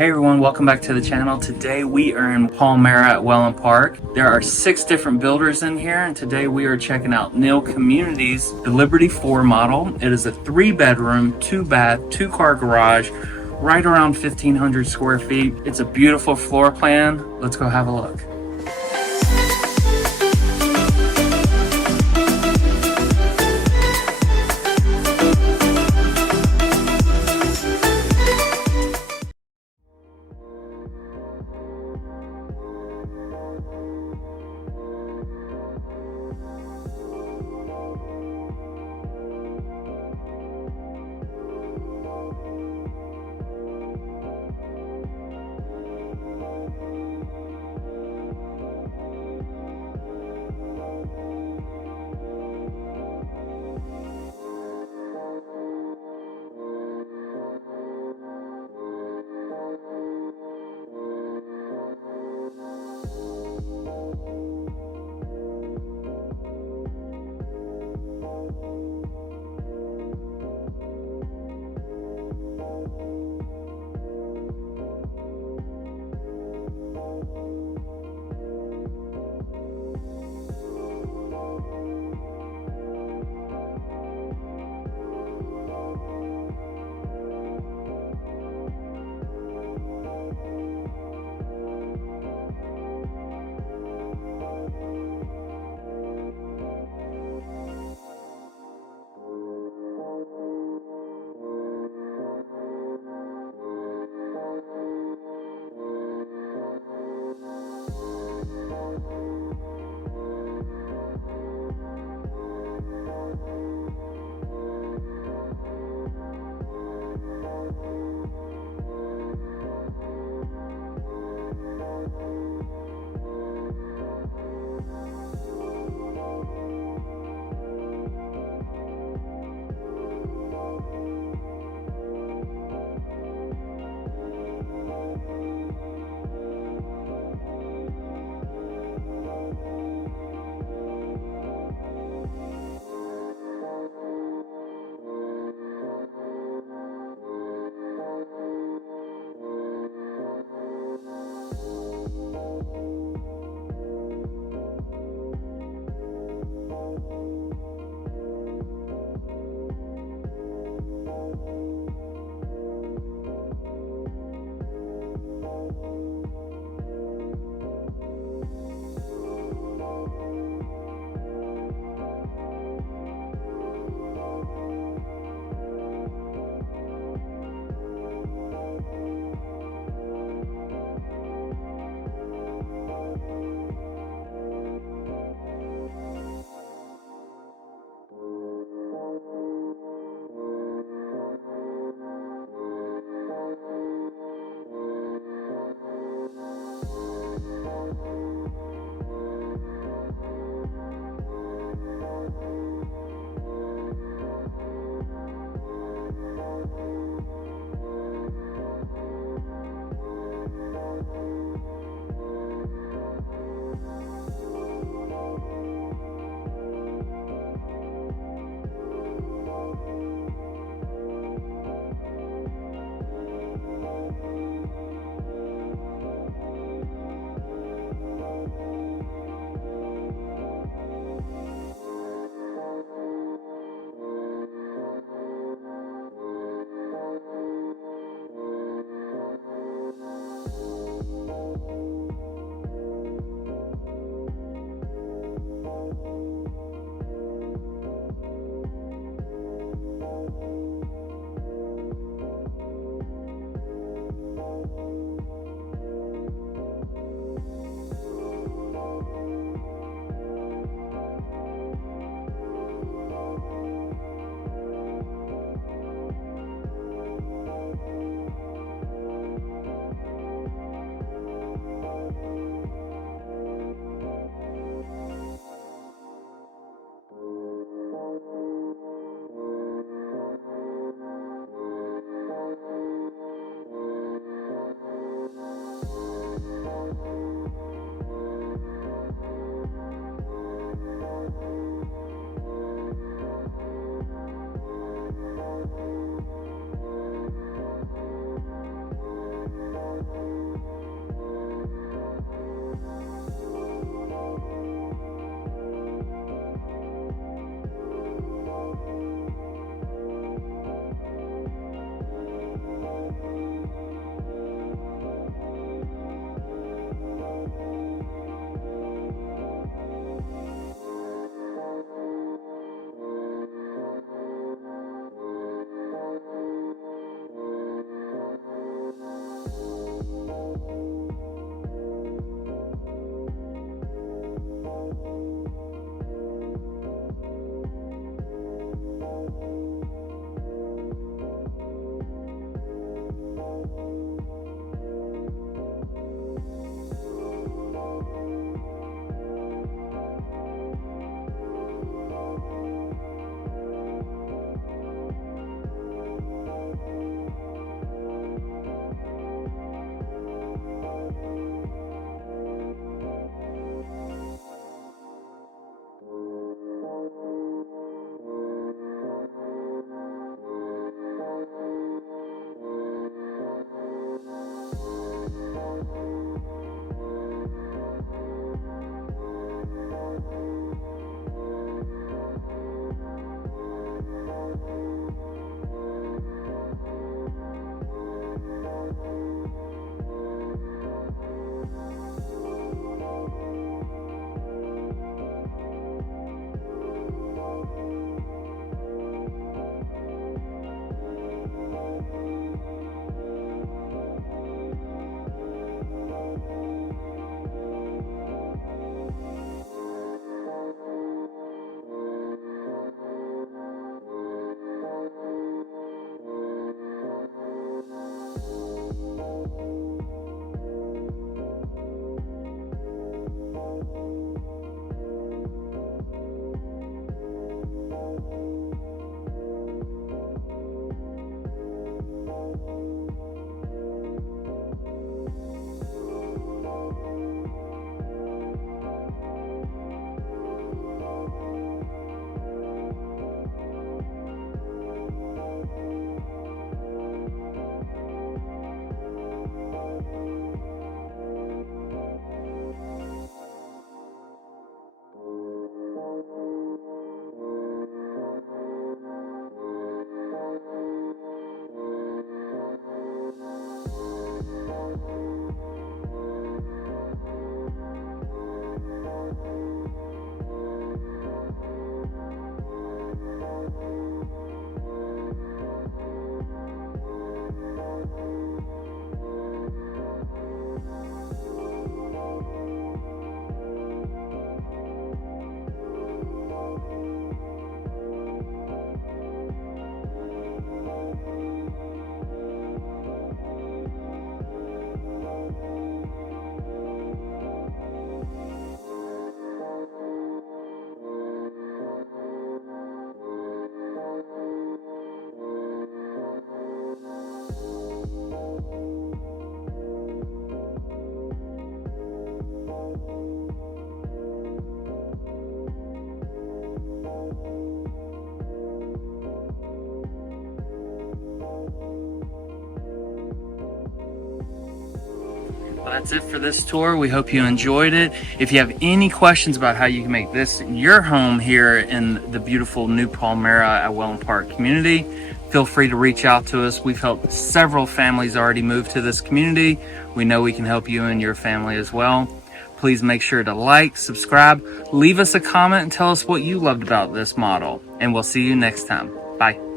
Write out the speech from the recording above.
Hey everyone, welcome back to the channel. Today we are in Palmera Wellen Park. There are 6 different builders in here, and today we are checking out Neal Communities, the Liberty 4 model. It is a 3-bedroom, 2-bath, 2-car garage, right around 1,500 square feet. It's a beautiful floor plan. Let's go have a look. Well, that's it for this tour. We hope you enjoyed it. If you have any questions about how you can make this your home here in the beautiful new Palmera at Wellen Park Community, feel free to reach out to us. We've helped several families already move to this community. We know we can help you and your family as well. Please make sure to like, subscribe, leave us a comment, and tell us what you loved about this model. And we'll see you next time. Bye.